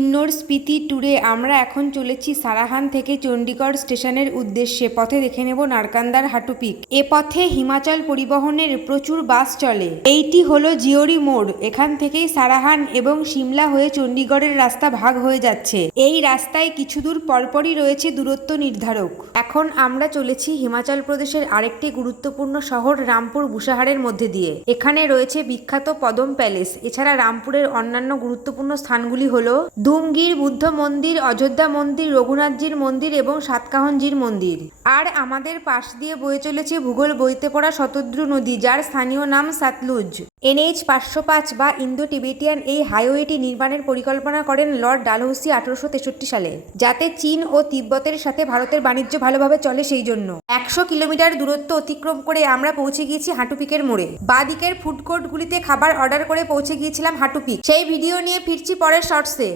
কিন্নর স্পিতি ট্যুরে আমরা এখন চলেছি সারাহান থেকে চণ্ডীগড় স্টেশনের উদ্দেশ্যে। পথে দেখে নেব নারকান্দার হাটু পিক। এ পথে হিমাচল পরিবহনের প্রচুর বাস চলে। এইটি হলো জিওরি মোড়। এখান থেকেই সারাহান এবং সিমলা হয়ে চণ্ডীগড়ের রাস্তা ভাগ হয়ে যাচ্ছে। এই রাস্তায় কিছু দূর পরপরই রয়েছে দূরত্ব নির্ধারক। এখন আমরা চলেছি হিমাচল প্রদেশের আরেকটি গুরুত্বপূর্ণ শহর, রামপুর বুসাহারের মধ্যে দিয়ে। এখানে রয়েছে বিখ্যাত পদম প্যালেস। এছাড়া রামপুরের অন্যান্য গুরুত্বপূর্ণ স্থানগুলি হলো ধুমগির বুদ্ধ মন্দির, অযোধ্যা মন্দির, রঘুনাথজির মন্দির এবং সাতকাহনজির মন্দির। আর আমাদের পাশ দিয়ে বয়ে চলেছে ভূগোল বইতে পড়া শতদ্রু নদী, যার স্থানীয় নাম সাতলুজ। এনএইচ পাঁচশো পাঁচ বা ইন্দো টিবেটিয়ান এই হাইওয়েটি নির্মাণের পরিকল্পনা করেন লর্ড ডালহৌসি আঠারোশো তেষট্টি সালে, যাতে চীন ও তিব্বতের সাথে ভারতের বাণিজ্য ভালোভাবে চলে সেই জন্য। একশো কিলোমিটার দূরত্ব অতিক্রম করে আমরা পৌঁছে গিয়েছি হাঁটুপিকের মোড়ে। বাদিকের ফুড কোর্টগুলিতে খাবার অর্ডার করে পৌঁছে গিয়েছিলাম হাঁটুপিক। সেই ভিডিও নিয়ে ফিরছি পরের শর্টসে।